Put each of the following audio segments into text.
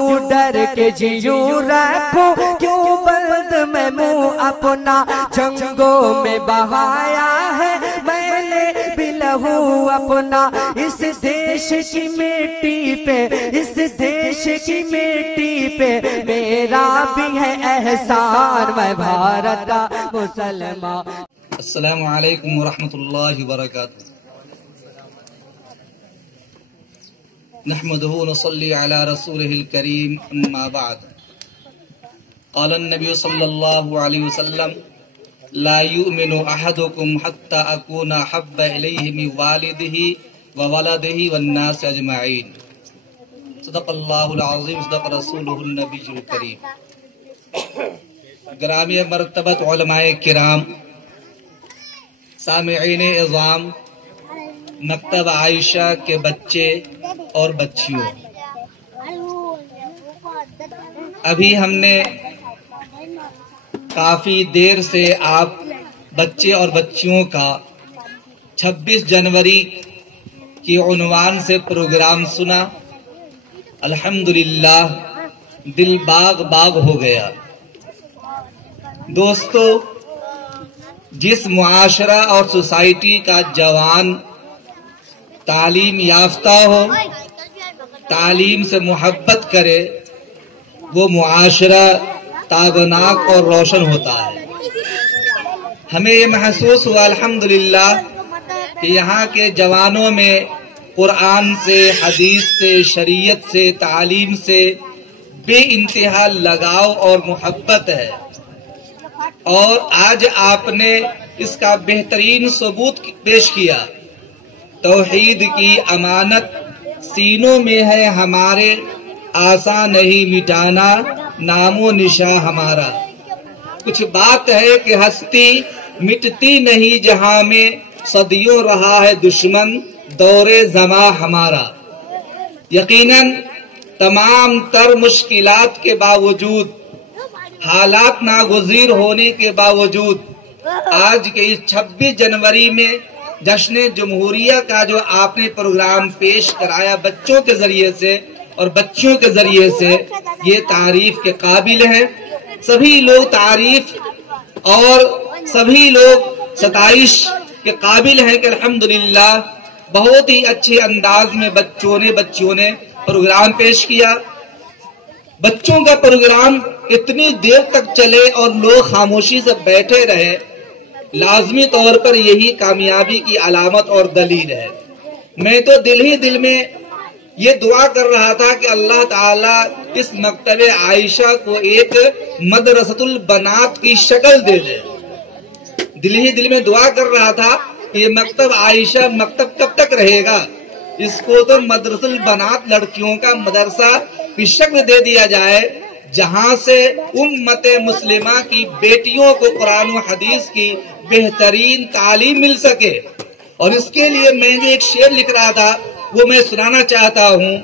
کیوں ڈر کے جیوں رکھوں کیوں بند میں منہ اپنا جنگوں میں بہایا ہے میں نے بھی لہو اپنا اس دیش کی مٹی پہ اس دیش کی مٹی پہ میرا بھی ہے احسان میں بھارت کا مسلمان. السلام علیکم ورحمۃ اللہ وبرکاتہ. نحمده ونصلي على رسوله الكريم اما بعد. قال النبي صلى الله عليه وسلم لا يؤمن احدكم حتى اكون احب اليه من والده وولده والناس اجمعين. صدق الله العظيم صدق رسوله النبي الكريم. گرامی مرتبت علماء کرام، سامعین اعظام، مکتب عائشہ کے بچے اور بچیوں، ابھی ہم نے کافی دیر سے آپ بچے اور بچیوں کا 26 جنوری کی عنوان سے پروگرام سنا. الحمدللہ دل باغ باغ ہو گیا. دوستو، جس معاشرہ اور سوسائٹی کا جوان تعلیم یافتہ ہو، تعلیم سے محبت کرے، وہ معاشرہ تابناک اور روشن ہوتا ہے. ہمیں یہ محسوس ہوا الحمدللہ کہ یہاں کے جوانوں میں قرآن سے، حدیث سے، شریعت سے، تعلیم سے بے انتہا لگاؤ اور محبت ہے. اور آج آپ نے اس کا بہترین ثبوت پیش کیا. توحید کی امانت سینوں میں ہے ہمارے، آسان نہیں مٹانا نام و نشاں ہمارا. کچھ بات ہے کہ ہستی مٹتی نہیں جہاں میں، صدیوں رہا ہے دشمن دور زماں ہمارا. یقیناً تمام تر مشکلات کے باوجود، حالات ناگزیر ہونے کے باوجود، آج کے اس 26 جنوری میں جشن جمہوریہ کا جو آپ نے پروگرام پیش کرایا بچوں کے ذریعے سے اور بچیوں کے ذریعے سے، یہ تعریف کے قابل ہے. سبھی لوگ تعریف اور سبھی لوگ ستائش کے قابل ہیں کہ الحمدللہ بہت ہی اچھے انداز میں بچیوں نے پروگرام پیش کیا. بچوں کا پروگرام اتنی دیر تک چلے اور لوگ خاموشی سے بیٹھے رہے، لازمی طور پر یہی کامیابی کی علامت اور دلیل ہے. میں تو دل ہی دل میں یہ دعا کر رہا تھا کہ اللہ تعالیٰ اس مکتب عائشہ کو ایک مدرسۃ البنات کی شکل دے دے. دل ہی دل میں دعا کر رہا تھا کہ یہ مکتب عائشہ مکتب کب تک رہے گا، اس کو تو مدرسۃ البنات لڑکیوں کا مدرسہ کی شکل دے دیا جائے، جہاں سے امت مسلمہ کی بیٹیوں کو قرآن و حدیث کی بہترین تعلیم مل سکے. اور اس کے لیے میں نے ایک شعر لکھ رہا تھا، وہ میں سنانا چاہتا ہوں.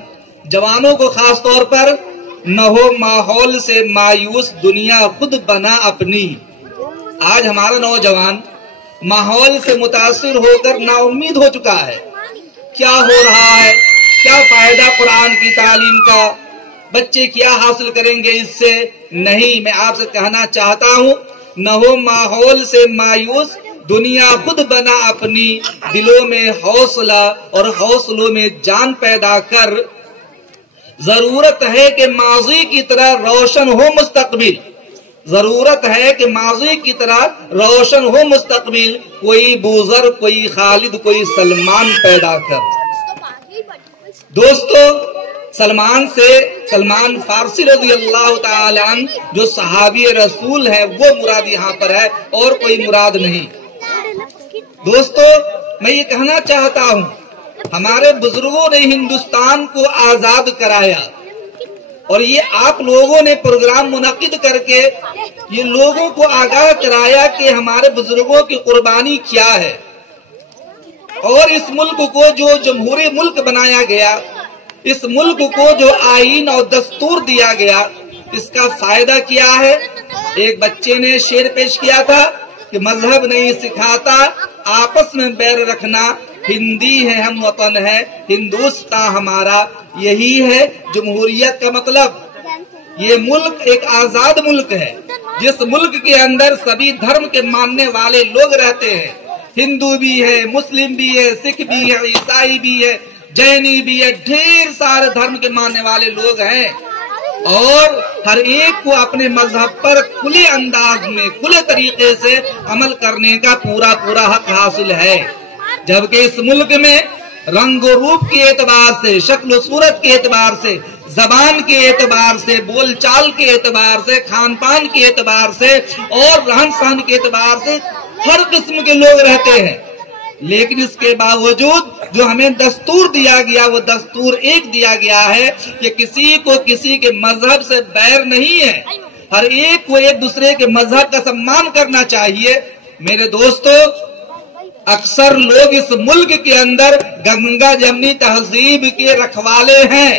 جوانوں کو خاص طور پر، نہ ہو ماحول سے مایوس دنیا خود بنا اپنی. آج ہمارا نوجوان ماحول سے متاثر ہو کر نا امید ہو چکا ہے. کیا ہو رہا ہے، کیا فائدہ قرآن کی تعلیم کا، بچے کیا حاصل کریں گے اس سے؟ نہیں، میں آپ سے کہنا چاہتا ہوں، نہ ہو ماحول سے مایوس دنیا خود بنا اپنی. دلوں میں حوصلہ اور حوصلوں میں جان پیدا کر. ضرورت ہے کہ ماضی کی طرح روشن ہو مستقبل. ضرورت ہے کہ ماضی کی طرح روشن ہو مستقبل. کوئی بوذر، کوئی خالد، کوئی سلمان پیدا کر. دوستو، سلمان فارسی رضی اللہ تعالی عنہ جو صحابی رسول ہے، وہ مراد یہاں پر ہے اور کوئی مراد نہیں. دوستو، میں یہ کہنا چاہتا ہوں، ہمارے بزرگوں نے ہندوستان کو آزاد کرایا، اور یہ آپ لوگوں نے پروگرام منعقد کر کے یہ لوگوں کو آگاہ کرایا کہ ہمارے بزرگوں کی قربانی کیا ہے. اور اس ملک کو جو جمہوری ملک بنایا گیا، اس ملک کو جو آئین اور دستور دیا گیا، اس کا فائدہ کیا ہے؟ ایک بچے نے شعر پیش کیا تھا کہ مذہب نہیں سکھاتا آپس میں بیر رکھنا، ہندی ہے ہم وطن ہے ہندوستان ہمارا. یہی ہے جمہوریت کا مطلب. یہ ملک ایک آزاد ملک ہے، جس ملک کے اندر سبھی دھرم کے ماننے والے لوگ رہتے ہیں، ہندو بھی ہے، مسلم بھی ہے، سکھ بھی ہے، عیسائی بھی ہے، جینی بھی ہے، ڈھیر سارے دھرم کے ماننے والے لوگ ہیں، اور ہر ایک کو اپنے مذہب پر کھلے انداز میں کھلے طریقے سے عمل کرنے کا پورا حق حاصل ہے۔ جبکہ اس ملک میں رنگ و روپ کے اعتبار سے، شکل و صورت کے اعتبار سے، زبان کے اعتبار سے، بول چال کے اعتبار سے، کھان پان کے اعتبار سے اور رہن سہن کے اعتبار سے ہر قسم کے لوگ رہتے ہیں، لیکن اس کے باوجود جو ہمیں دستور دیا گیا وہ دستور ایک دیا گیا ہے کہ کسی کو کسی کے مذہب سے بیر نہیں ہے، ہر ایک کو ایک دوسرے کے مذہب کا سمان کرنا چاہیے۔ میرے دوستو، اکثر لوگ اس ملک کے اندر گنگا جمنی تہذیب کے رکھوالے ہیں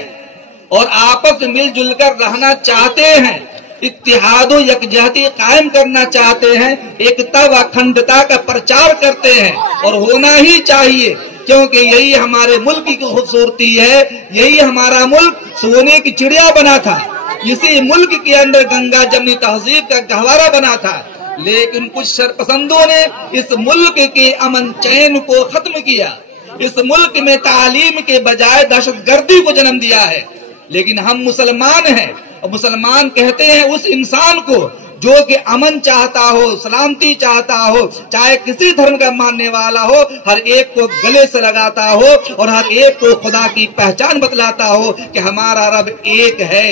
اور آپس میں مل جل کر رہنا چاہتے ہیں، اتحاد و یکجہتی قائم کرنا چاہتے ہیں، ایکتا و اکھنڈتا کا پرچار کرتے ہیں، اور ہونا ہی چاہیے، کیونکہ یہی ہمارے ملک کی خوبصورتی ہے، یہی ہمارا ملک سونے کی چڑیا بنا تھا، اسی ملک کے اندر گنگا جمنی تہذیب کا گہوارہ بنا تھا، لیکن کچھ شرپسندوں نے اس ملک کے امن چین کو ختم کیا، اس ملک میں تعلیم کے بجائے دہشت گردی کو جنم دیا ہے۔ لیکن ہم مسلمان ہیں، اور مسلمان کہتے ہیں اس انسان کو جو کہ امن چاہتا ہو، سلامتی چاہتا ہو، چاہے کسی دھرم کا ماننے والا ہو، ہر ایک کو گلے سے لگاتا ہو اور ہر ایک کو خدا کی پہچان بتلاتا ہو کہ ہمارا رب ایک ہے۔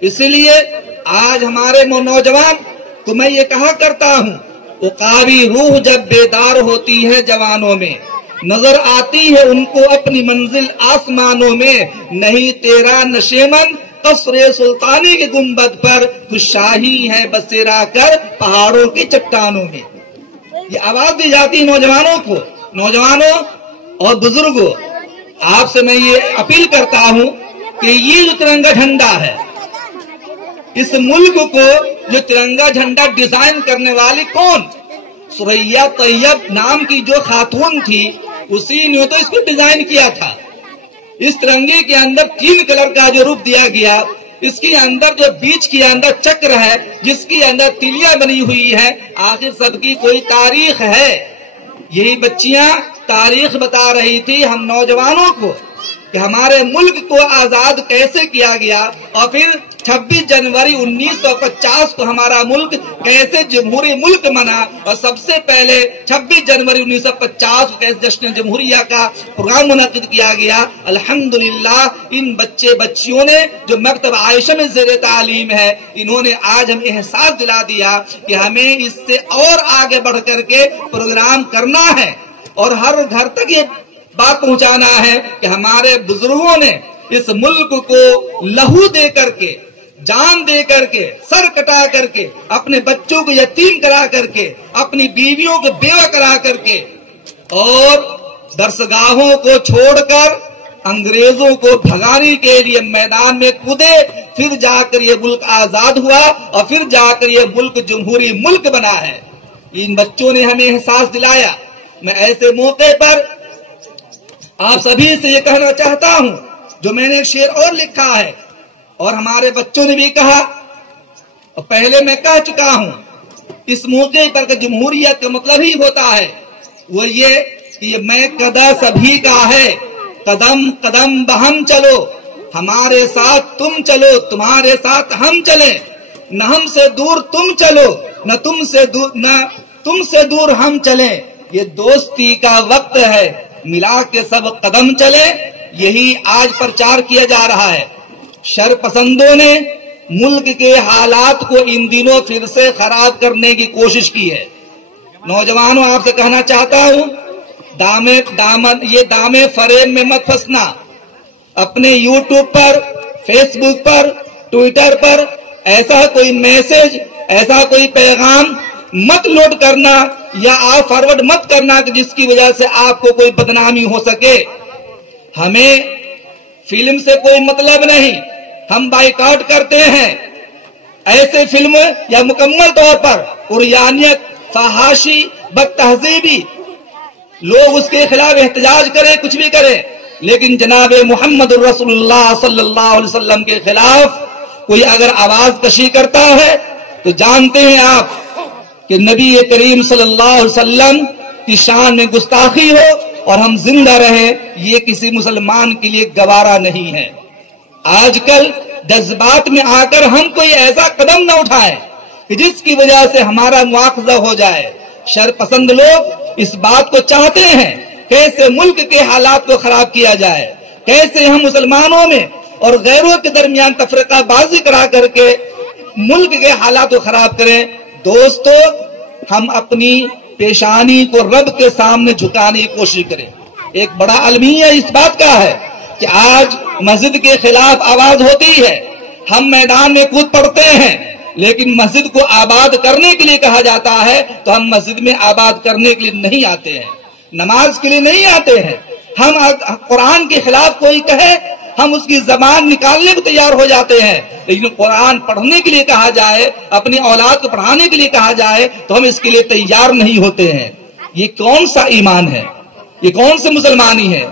اسی لیے آج ہمارے نوجوان تو میں یہ کہا کرتا ہوں، عقابی روح جب بیدار ہوتی ہے جوانوں میں، نظر آتی ہے ان کو اپنی منزل آسمانوں میں، نہیں تیرا نشیمن قصر سلطانی کے گنبد پر، تو شاہی ہے بسیرا کر پہاڑوں کی چٹانوں میں۔ یہ آواز دی جاتی ہے نوجوانوں کو، نوجوانوں اور بزرگوں، آپ سے میں یہ اپیل کرتا ہوں کہ یہ جو ترنگا جھنڈا ہے، اس ملک کو جو ترنگا جھنڈا ڈیزائن کرنے والی کون؟ سریا طیب نام کی جو خاتون تھی، اسی نے تو اس کو ڈیزائن کیا تھا۔ اس ترنگے کے اندر 3 کلر کا جو روپ دیا گیا، اس کے اندر جو بیچ کے اندر چکر ہے، جس کے اندر تلیاں بنی ہوئی ہے، آخر سب کی کوئی تاریخ ہے۔ یہی بچیاں تاریخ بتا رہی تھی ہم نوجوانوں کو کہ ہمارے ملک کو آزاد کیسے کیا گیا، اور پھر 26 جنوری 1950 کو ہمارا ملک کیسے جمہوری ملک بنا، اور سب سے پہلے 26 جنوری 1950 کو کیسے جشن جمہوریہ کا پروگرام منعقد کیا گیا۔ الحمدللہ ان بچیوں نے جو مکتب عائشہ میں زیر تعلیم ہے، انہوں نے آج ہمیں احساس دلا دیا کہ ہمیں اس سے اور آگے بڑھ کر کے پروگرام کرنا ہے، اور ہر گھر تک یہ بات پہنچانا ہے کہ ہمارے بزرگوں نے اس ملک کو لہو دے کر کے، جان دے کر کے، سر کٹا کر کے، اپنے بچوں کو یتیم کرا کر کے، اپنی بیویوں کو بیوہ کرا کر کے، اور درسگاہوں کو چھوڑ کر انگریزوں کو بھگانے کے لیے میدان میں کودے، پھر جا کر یہ ملک آزاد ہوا، اور پھر جا کر یہ ملک جمہوری ملک بنا ہے۔ ان بچوں نے ہمیں احساس دلایا۔ میں ایسے موقع پر آپ سبھی سے یہ کہنا چاہتا ہوں، جو میں نے ایک شعر اور لکھا ہے اور ہمارے بچوں نے بھی کہا، اور پہلے میں کہہ چکا ہوں، اس موقع پر کہ جمہوریت کا مطلب ہی ہوتا ہے وہ یہ کہ یہ میں قدا سبھی کا ہے، قدم قدم بہم چلو، ہمارے ساتھ تم چلو، تمہارے ساتھ ہم چلیں، نہ ہم سے دور تم چلو، نہ تم سے دور ہم چلیں، یہ دوستی کا وقت ہے، ملا کے سب قدم چلے، یہی آج پرچار کیا جا رہا ہے۔ شر پسندوں نے ملک کے حالات کو ان دنوں پھر سے خراب کرنے کی کوشش کی ہے۔ نوجوانوں، آپ سے کہنا چاہتا ہوں، دامے فریب میں مت پھنسنا۔ اپنے یوٹیوب پر، فیس بک پر، ٹویٹر پر ایسا کوئی میسج، ایسا کوئی پیغام مت لوڈ کرنا یا آپ فارورڈ مت کرنا کہ جس کی وجہ سے آپ کو کوئی بدنامی ہو سکے۔ ہمیں فلم سے کوئی مطلب نہیں، ہم بائیکاٹ کرتے ہیں ایسے فلم یا مکمل طور پر عریانیت، فحاشی، بد تہذیبی، لوگ اس کے خلاف احتجاج کریں، کچھ بھی کریں، لیکن جناب محمد رسول اللہ صلی اللہ علیہ وسلم کے خلاف کوئی اگر آواز کشی کرتا ہے تو جانتے ہیں آپ کہ نبی کریم صلی اللہ علیہ وسلم کی شان میں گستاخی ہو اور ہم زندہ رہیں، یہ کسی مسلمان کے لیے گوارا نہیں ہے۔ آج کل جذبات میں آ کر ہم کوئی ایسا قدم نہ اٹھائیں کہ جس کی وجہ سے ہمارا مواخذہ ہو جائے۔ شر پسند لوگ اس بات کو چاہتے ہیں کیسے ملک کے حالات کو خراب کیا جائے، کیسے ہم مسلمانوں میں اور غیروں کے درمیان تفرقہ بازی کرا کر کے ملک کے حالات کو خراب کریں۔ دوستو، ہم اپنی پیشانی کو رب کے سامنے جھکانے کی کوشش کریں۔ ایک بڑا المیہ اس بات کا ہے کہ آج مسجد کے خلاف آواز ہوتی ہے، ہم میدان میں کود پڑتے ہیں، لیکن مسجد کو آباد کرنے کے لیے کہا جاتا ہے تو ہم مسجد میں آباد کرنے کے لیے نہیں آتے ہیں، نماز کے لیے نہیں آتے ہیں۔ ہم قرآن کے خلاف کوئی کہے ہم اس کی زبان نکالنے کو تیار ہو جاتے ہیں، لیکن قرآن پڑھنے کے لیے کہا جائے، اپنی اولاد کو پڑھانے کے لیے کہا جائے تو ہم اس کے لیے تیار نہیں ہوتے ہیں۔ یہ کون سا ایمان ہے؟ یہ کون سی مسلمانی ہے؟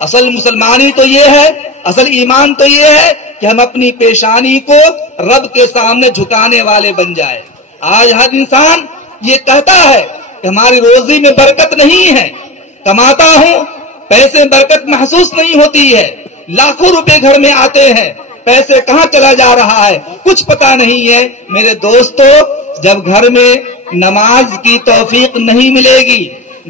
اصل مسلمانی تو یہ ہے، اصل ایمان تو یہ ہے کہ ہم اپنی پیشانی کو رب کے سامنے جھکانے والے بن جائے۔ آج ہر انسان یہ کہتا ہے کہ ہماری روزی میں برکت نہیں ہے، کماتا ہوں پیسے میں برکت محسوس نہیں ہوتی ہے، لاکھوں روپے گھر میں آتے ہیں، پیسے کہاں چلا جا رہا ہے کچھ پتا نہیں ہے۔ میرے دوستو، جب گھر میں نماز کی توفیق نہیں ملے گی،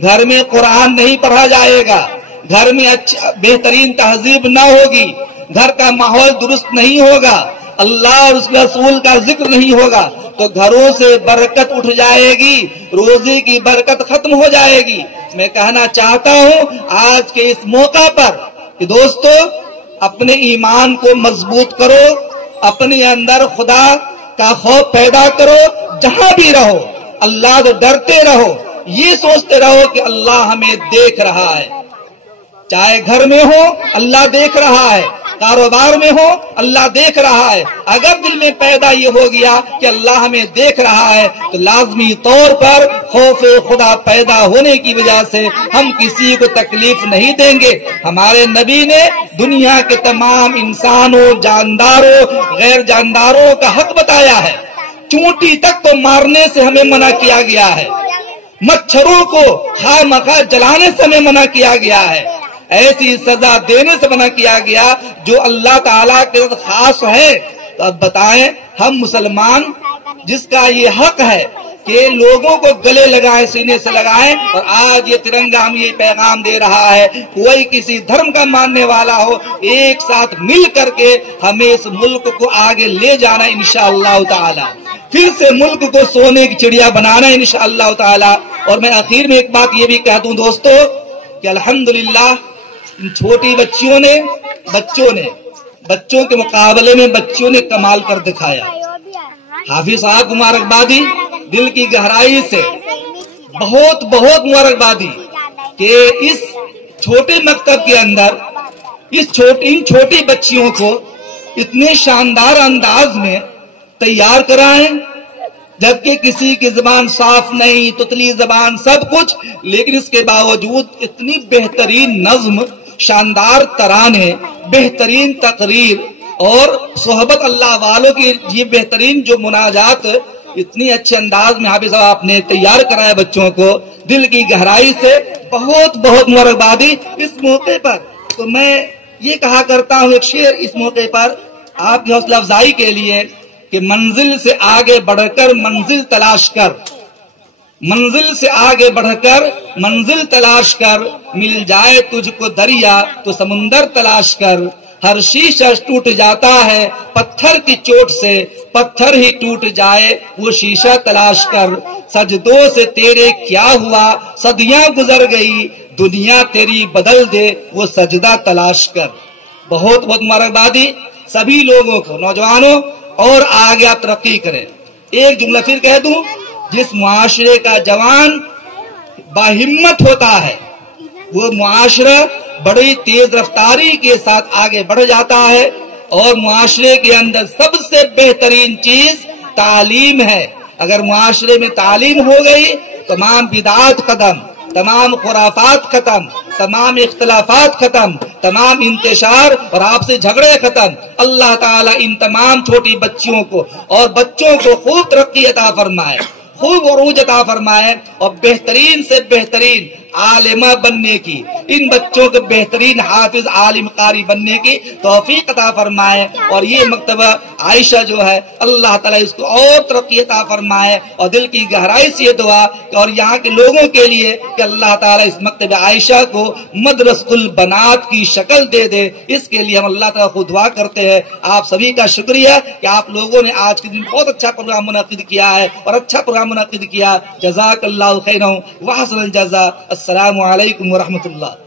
گھر میں قرآن نہیں پڑھا جائے گا، گھر میں بہترین تہذیب نہ ہوگی، گھر کا ماحول درست نہیں ہوگا، اللہ اور اس کے رسول کا ذکر نہیں ہوگا تو گھروں سے برکت اٹھ جائے گی، روزی کی برکت ختم ہو جائے گی۔ میں کہنا چاہتا ہوں آج کے اس موقع پر کہ دوستو، اپنے ایمان کو مضبوط کرو، اپنے اندر خدا کا خوف پیدا کرو، جہاں بھی رہو اللہ سے ڈرتے رہو، یہ سوچتے رہو کہ اللہ ہمیں دیکھ رہا ہے۔ چاہے گھر میں ہو اللہ دیکھ رہا ہے، کاروبار میں ہو اللہ دیکھ رہا ہے۔ اگر دل میں پیدا یہ ہو گیا کہ اللہ ہمیں دیکھ رہا ہے تو لازمی طور پر خوف خدا پیدا ہونے کی وجہ سے ہم کسی کو تکلیف نہیں دیں گے۔ ہمارے نبی نے دنیا کے تمام انسانوں، جانداروں، غیر جانداروں کا حق بتایا ہے۔ چونٹی تک کو مارنے سے ہمیں منع کیا گیا ہے، مچھروں کو خواہ مخواہ جلانے سے ہمیں منع کیا گیا ہے، ایسی سزا دینے سے منع کیا گیا جو اللہ تعالیٰ کے ساتھ خاص ہے۔ تو اب بتائیں، ہم مسلمان جس کا یہ حق ہے کہ لوگوں کو گلے لگائیں، سینے سے لگائیں، اور آج یہ ترنگا ہم یہ پیغام دے رہا ہے، کوئی کسی دھرم کا ماننے والا ہو، ایک ساتھ مل کر کے ہمیں اس ملک کو آگے لے جانا انشاءاللہ تعالی، پھر سے ملک کو سونے کی چڑیا بنانا انشاءاللہ تعالی۔ اور میں آخر میں ایک بات یہ بھی کہہ دوں دوستو کہ الحمدللہ ان چھوٹی بچوں کے مقابلے میں بچوں نے کمال کر دکھایا۔ حافظ صاحب کو مبارکبادی، دل کی گہرائی سے بہت بہت مبارکبادی کہ اس چھوٹے مکتب کے اندر ان چھوٹی بچیوں کو اتنے شاندار انداز میں تیار کرائیں، جبکہ کسی کی زبان صاف نہیں، تتلی زبان سب کچھ، لیکن اس کے باوجود اتنی بہترین نظم، شاندار ترانے، بہترین تقریر اور صحبت اللہ والوں کی یہ بہترین جو مناجات اتنی اچھے انداز میں حافظ صاحب آپ نے تیار کرایا بچوں کو، دل کی گہرائی سے بہت بہت مبارکبادی اس موقع پر۔ تو میں یہ کہا کرتا ہوں ایک شعر اس موقع پر آپ کی حوصلہ افزائی کے لیے کہ منزل سے آگے بڑھ کر منزل تلاش کر، منزل سے آگے بڑھ کر منزل تلاش کر، مل جائے تجھ کو دریا تو سمندر تلاش کر، ہر شیشہ ٹوٹ جاتا ہے پتھر کی چوٹ سے، پتھر ہی ٹوٹ جائے وہ شیشہ تلاش کر، سجدوں سے تیرے کیا ہوا صدیاں گزر گئی، دنیا تیری بدل دے وہ سجدہ تلاش کر۔ بہت بہت مبارکبادی سبھی لوگوں کو، نوجوانوں، اور آگے آپ ترقی کریں۔ ایک جملہ پھر کہہ دوں، جس معاشرے کا جوان باہمت ہوتا ہے وہ معاشرہ بڑی تیز رفتاری کے ساتھ آگے بڑھ جاتا ہے، اور معاشرے کے اندر سب سے بہترین چیز تعلیم ہے۔ اگر معاشرے میں تعلیم ہو گئی تمام بدعات ختم، تمام خرافات ختم، تمام اختلافات ختم، تمام انتشار اور آپسی جھگڑے ختم۔ اللہ تعالیٰ ان تمام چھوٹی بچیوں کو اور بچوں کو خوب ترقی عطا فرمائے، خوب عروج عطا فرمائے، اور بہترین سے بہترین عالمہ بننے کی، ان بچوں کو بہترین حافظ عالم قاری بننے کی توفیق عطا فرمائے۔ اور یہ مکتبہ عائشہ جو ہے اللہ تعالیٰ اس کو اور ترقی عطا فرمائے، اور دل کی گہرائی سے یہ دعا اور یہاں کے لوگوں کے لیے کہ اللہ تعالیٰ اس مکتبہ عائشہ کو مدرسۃ البنات کی شکل دے دے، اس کے لیے ہم اللہ تعالیٰ کو دعا کرتے ہیں۔ آپ سبھی کا شکریہ کہ آپ لوگوں نے آج کے دن بہت اچھا پروگرام منعقد کیا ہے اور اچھا پروگرام منعقد کیا۔ جزاک اللہ خیرا وحسن الجزا۔ السلام علیکم ورحمۃ اللہ۔